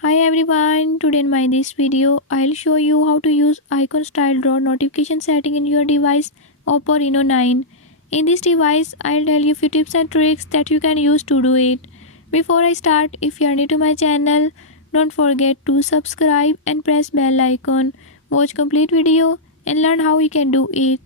Hi everyone, today in my this video I'll show you how to use icon style draw notification setting in your device Oppo Reno 9. In this device I'll tell you few tips and tricks that you can use to do it. Before I start, if you are new to my channel, don't forget to subscribe and press bell icon. Watch complete video and learn how you can do it.